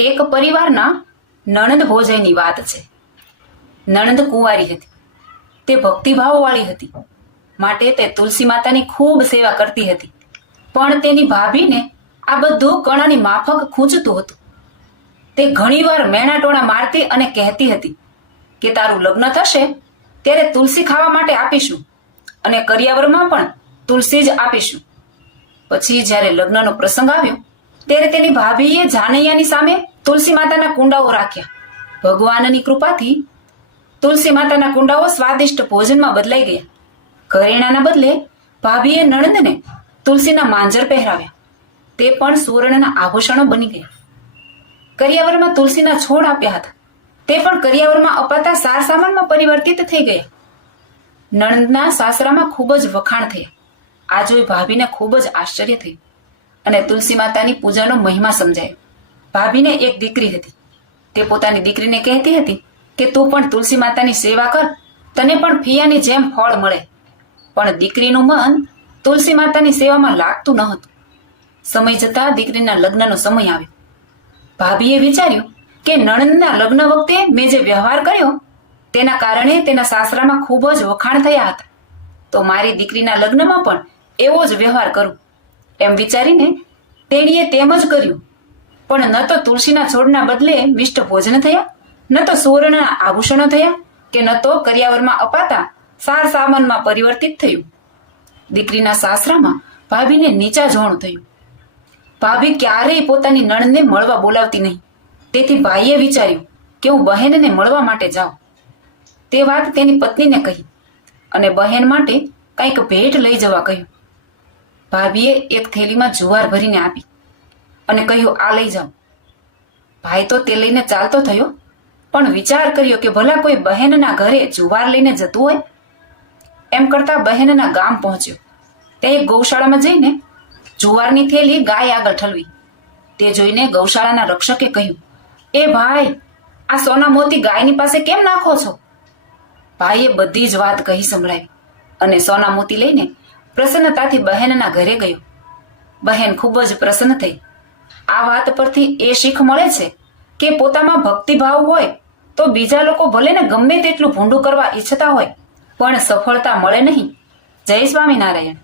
એક પરિવારના નણંદ ભોજાઈની વાત છે. નણંદ કુંવારી હતી. તે ભક્તિભાવવાળી હતી, માટે તે તુલસી માતાની ખૂબ સેવા કરતી હતી. પણ તેની ભાભીને આ બધું કણાની માફક ખૂંચતું હતું. તે ઘણીવાર મેણાટોણા મારતી અને કહેતી હતી કે તારું લગ્ન થશે ત્યારે તુલસી ખાવા માટે આપીશું અને કરિયાવરમાં પણ તુલસી જ આપીશું. પછી જ્યારે લગ્નનો પ્રસંગ આવ્યો ત્યારે તેની ભાભીએ જાનૈયાની સામે તુલસી માતાના કુંડાઓ રાખ્યા. ભગવાનની કૃપાથી તુલસી માતાના કુંડાઓ સ્વાદિષ્ટ ભોજનમાં બદલાઈ ગયા. ઘરેણાના બદલે ભાભીએ નણંદને તુલસીના માંજર પહેરાવ્યા. તે પણ સુવર્ણના આભૂષણો બની ગયા. કરિયાવરમાં તુલસીના છોડ આપ્યા હતા. તે પણ કરિયાવરમાં અપાતા સાર સામાનમાં પરિવર્તિત થઈ ગયા. નણંદના સાસરામાં ખૂબ જ વખાણ થયા. આ જોઈ ભાભીને ખૂબ જ આશ્ચર્ય થયું અને તુલસી માતાની પૂજાનો મહિમા સમજાયો. ભાભીને એક દીકરી હતી. તે પોતાની દીકરીને કહેતી હતી કે તું પણ તુલસી માતાની સેવા કર, તને પણ ફિયાની જેમ ફળ મળે. પણ દીકરીનું મન તુલસી માતાની સેવામાં લાગતું ન હતું. સમય જતા દીકરીના લગ્નનો સમય આવ્યો. ભાભીએ વિચાર્યું કે નણંદના લગ્ન વખતે મેં જે વ્યવહાર કર્યો તેના કારણે તેના સાસરામાં ખૂબ જ વખાણ થયા હતા, તો મારી દીકરીના લગ્નમાં પણ એવો જ વ્યવહાર કરું. એમ વિચારીને તેણીએ તેમ જ કર્યું. પણ ન તો તુલસીના છોડના બદલે મિષ્ટ ભોજન થયા, ન તો સુવર્ણના આભૂષણો થયા, કે ન તો કરિયાવરમાં અપાતા સાર સામાનમાં પરિવર્તિત થયું. દીકરીના સાસરામાં ભાભીને નીચા જોણ થયું. ભાભી ક્યારેય પોતાની નણંદને મળવા બોલાવતી નહીં. તેથી ભાઈએ વિચાર્યું કે હું બહેનને મળવા માટે જાઉં. તે વાત તેની પત્નીને કહી અને બહેન માટે કંઈક ભેટ લઈ જવા કહ્યું. ભાભીએ એક થેલીમાં જુવાર ભરીને આપી અને કહ્યું, આ લઈ જાઓ. ભાઈ તો તે લઈને ચાલતો થયો, પણ વિચાર કર્યો કે ભલા કોઈ બહેનના ઘરે જુવાર લઈને જતું હોય. એમ કરતા બહેનના ગામ પહોંચ્યો. તે એક ગૌશાળામાં જઈને જુવારની થેલી ગાય આગળ ઠલવી. તે જોઈને ગૌશાળાના રક્ષકે કહ્યું, એ ભાઈ, આ સોના મોતી ગાયની પાસે કેમ નાખો છો? ભાઈએ બધી જ વાત કહી સંભળાવી અને સોના મોતી લઈને પ્રસન્નતાથી બહેનના ઘરે ગયો. બહેન ખૂબ જ પ્રસન્ન થઈ. આ વાત પરથી એ શીખ મળે છે કે પોતામાં ભક્તિભાવ હોય તો બીજા લોકો ભલે ને ગમે તેટલું ભૂંડું કરવા ઈચ્છતા હોય પણ સફળતા મળે નહીં. જય સ્વામિનારાયણ.